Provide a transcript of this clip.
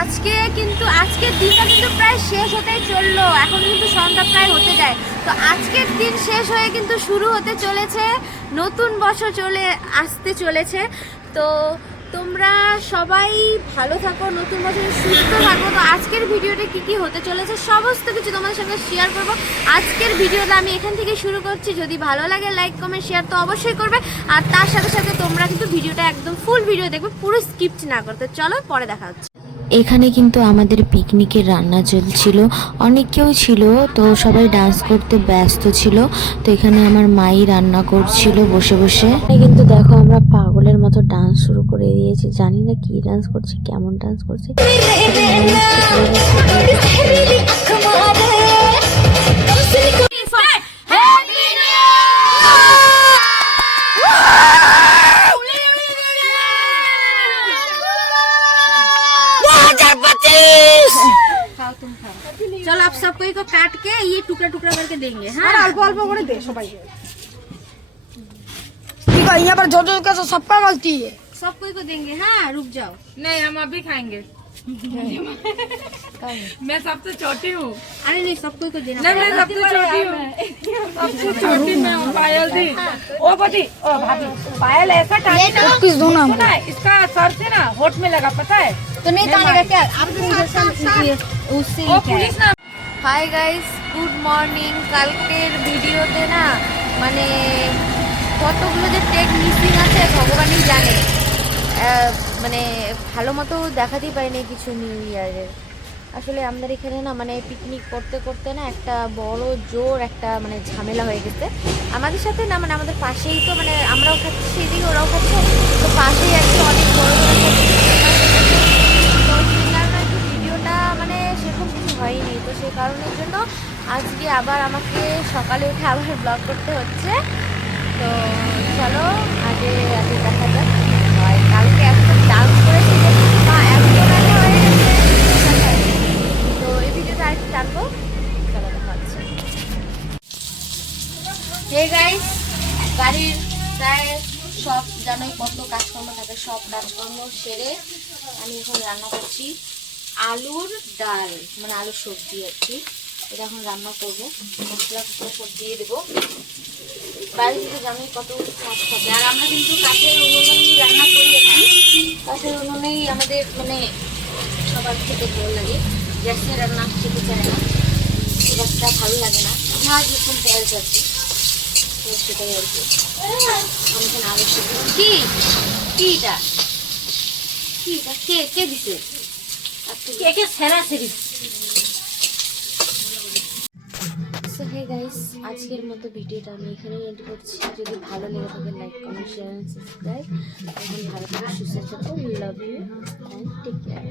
আজকের দিনটা কিন্তু প্রায় শেষ হতেই চললো, এখন কিন্তু সন্ধ্যা প্রায় হতে যায়। তো আজকের দিন শেষ হয়ে কিন্তু শুরু হতে চলেছে নতুন বছর, আসতে চলেছে। তো তোমরা সবাই ভালো থাকো, নতুন বছরে সুস্থ থাকো। তো আজকের ভিডিওটা কি হতে চলেছে সমস্ত কিছু তোমাদের সঙ্গে শেয়ার করব। আজকের ভিডিওটা আমি এখান থেকে শুরু করছি। যদি ভালো লাগে লাইক কমেন্ট শেয়ার তো অবশ্যই করবে, আর তার সাথে সাথে তোমরা কিন্তু ভিডিওটা একদম ফুল ভিডিও দেখবে, পুরো স্কিপ্ট না করতে। চলো পরে দেখা হচ্ছে। এখানে কিন্তু আমাদের পিকনিকের রান্না চলছিল, অনেক কেউ ছিল, তো সবাই ডান্স করতে ব্যস্ত ছিল। তো এখানে আমার মাই রান্না করছিল বসে বসে। কিন্তু দেখো আমরা পাগলের মতো ডান্স শুরু করে দিয়েছি, জানি না কি ডান্স করছে, কেমন ডান্স করছে। चलो आप सब कोई को काट के ये टुकड़ा टुकड़ा करके देंगे। हाँ अल्प अल्प करे दे सबाई ठीक है। यहाँ पर जो जो का सबका गलती है, सब कोई को देंगे। हाँ रुक जाओ, नहीं हम अभी खाएंगे। मैं सबसे छोटी हूँ। अरे नहीं सब कोई को देना। नहीं मैं सबसे छोटी हूँ, सबसे छोटी मैं हूँ। पायल दी ओ बटी ओ भाभी, पायल ऐसा टाइट किस दो नाम ना, इसका सर से ना होठ में लगा, पता है? तो नहीं तानेगा क्या उससे वो पुलिस ना। Hi guys, good morning. কালকের ভিডিওতে না মানে কতগুলো যে টেক মিসিং আছে ভগবানই জানে, মানে ভালো মতো দেখাতেই পারিনি কিছু নিউ ইয়ারের। আসলে আমাদের এখানে না মানে পিকনিক করতে করতে না একটা বড় জোর একটা মানে ঝামেলা হয়ে গেছে আমাদের সাথে। না মানে আমাদের পাশেই তো মানে আমরাও খাচ্ছি সেদিকে ওরাও খাচ্ছে, তো পাশেই একটা অনেক বড় ভিডিওটা মানে সেরকম কিছু হয়নি। তো সেই কারণের জন্য আজকে আবার আমাকে সকালে উঠে আবার ব্লগ করতে হচ্ছে। তো চলো আগে দেখা যাক। কালকে একটা ডান্স করেছি মা এত রান্না হয়ে গেছে, তো এই ভিডিওটা আরেকটু টানবো। চলো দেখা হচ্ছে। হে গাইস, বাড়ির প্রায় সব জানোই কত কাজকর্ম থাকে, সব কাজকর্ম সেরে আমি এখন রান্না করছি আলুর ডাল, মানে আলুর সবজি আর কি। এটা এখন রান্না করবো, মশলা সব দিয়ে দেবো। বাড়িতে জানোই কত কাজ থাকে, আর আমরা কিন্তু কাঠের উনুনেই রান্না করি আর কি। কাঠের উনুনেই আমাদের মানে সবার খেতে ভালো লাগে, গ্যাসে রান্না খেতে চায় না, খুব একটা ভালো লাগে না। যা যখন পেঁয়াজ আছে সেটাই আর কি। আলু সবজি কিটা কে দিছে কে সেরা সেরি। সো হে গাইস, আজকের মতো ভিডিওটা আমি এখানেই এন্ড করছি। যদি ভালো লেগে থাকে like comment share and subscribe. এখন ভালো করে সুস্থ থাকো। Love you and take care.